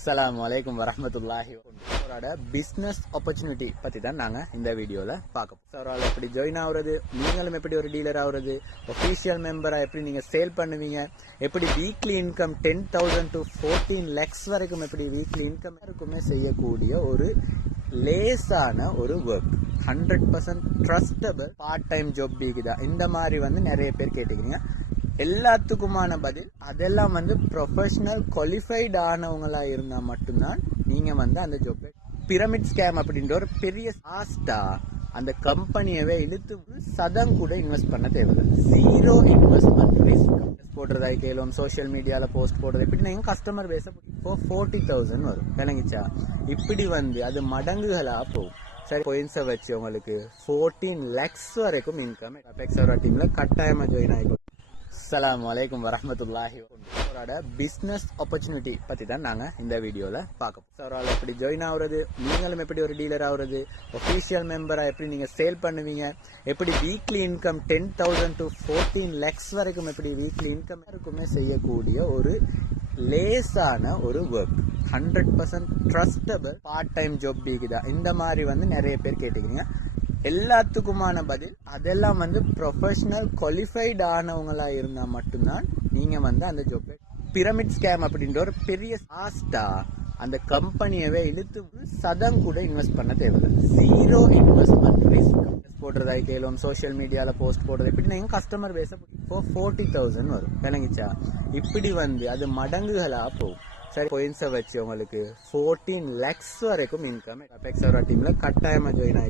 அஸ்ஸலாமு அலைக்கும் வரஹ்மத்துல்லாஹி அவரோட பிஸ்னஸ் ஆப்பர்ச்சுனிட்டி பற்றி தான் நாங்கள் இந்த வீடியோவில் பார்க்க போகிறோம். அவரால் எப்படி ஜாயின் ஆகுறது, நீங்களும் எப்படி ஒரு டீலர் ஆகுறது, ஒஃபீஷியல் மெம்பராக எப்படி நீங்கள் சேல் பண்ணுவீங்க, எப்படி வீக்லி இன்கம் 10,000 to 14 lakhs வரைக்கும் எப்படி வீக்லி இன்கம் இருக்குமே செய்யக்கூடிய ஒரு லேசான ஒரு work, 100% trustable part time job பீக்குதா. இந்த மாதிரி நிறைய பேர் கேட்டுக்கிறீங்க. எல்லாத்துக்குமான பதில் அதெல்லாம் ப்ரொஃபஷனல் குவாலிஃபைடு ஆனவங்களா இருந்தா மட்டும்தான் நீங்க அந்த ஜாப். பிரமிட் ஸ்கேம் அப்படின்ற ஒரு பெரிய ஆஸ்டா அந்த கம்பெனியவே இழுத்து சதம் கூட இன்வெஸ்ட் பண்ண தேவையில்லை. Zero investment risk. போடுறதா கேளும், சோஷியல் மீடியால போஸ்ட் போடுறது, இப்படி நீங்க கஸ்டமர் பேச இப்போ 40,000 வரும் விளங்கிச்சா. இப்படி அது மடங்குகளா போகும். சரி, பாயிண்ட்ஸை வச்சு உங்களுக்கு 14 lakhs வரைக்கும் இன்கம் டீம்ல கட்டாயமா ஜாயின் ஆகிக்கும். அஸ்ஸலாமு அலைக்கும் வரஹ்மத்துல்லாஹி அவரோட பிஸ்னஸ் ஆப்பர்ச்சுனிட்டி பற்றி தான் நாங்கள் இந்த வீடியோவில் பார்க்க போகிறோம். அவரால் எப்படி ஜாயின் ஆகுறது, நீங்களும் எப்படி ஒரு டீலர் ஆகுறது, ஒஃபீஷியல் மெம்பராக எப்படி நீங்கள் சேல் பண்ணுவீங்க, எப்படி வீக்லி இன்கம் 10,000 to 14 lakhs வரைக்கும் எப்படி வீக்லி இன்கம் இருக்குமே செய்யக்கூடிய ஒரு லேசான ஒரு work, 100% trustable part time job பீக்குதா. இந்த மாதிரி நிறைய பேர் கேட்டுக்கிறீங்க. எல்லாத்துக்குமான பதில் அதெல்லாம் ப்ரொஃபஷனல் குவாலிஃபைடு ஆனவங்களா இருந்தா மட்டும்தான் நீங்க அந்த ஜாப். பிரமிட் ஸ்கேம் அப்படின்ற ஒரு பெரிய ஆஸ்டா அந்த கம்பெனியவே இழுத்து சதம் கூட இன்வெஸ்ட் பண்ண தேவையில்லை. Zero investment risk. போடுறதா கேளும், சோஷியல் மீடியால போஸ்ட் போடுறது, இப்படி நீங்க கஸ்டமர் பேச இப்போ 40,000 வரும் விளங்கிச்சா. இப்படி அது மடங்குகளா போகும். சரி, பாயிண்ட்ஸை வச்சு உங்களுக்கு 14 lakhs வரைக்கும் இன்கம் டீம்ல கட்டாயமா ஜாயின் ஆகிக்கும்.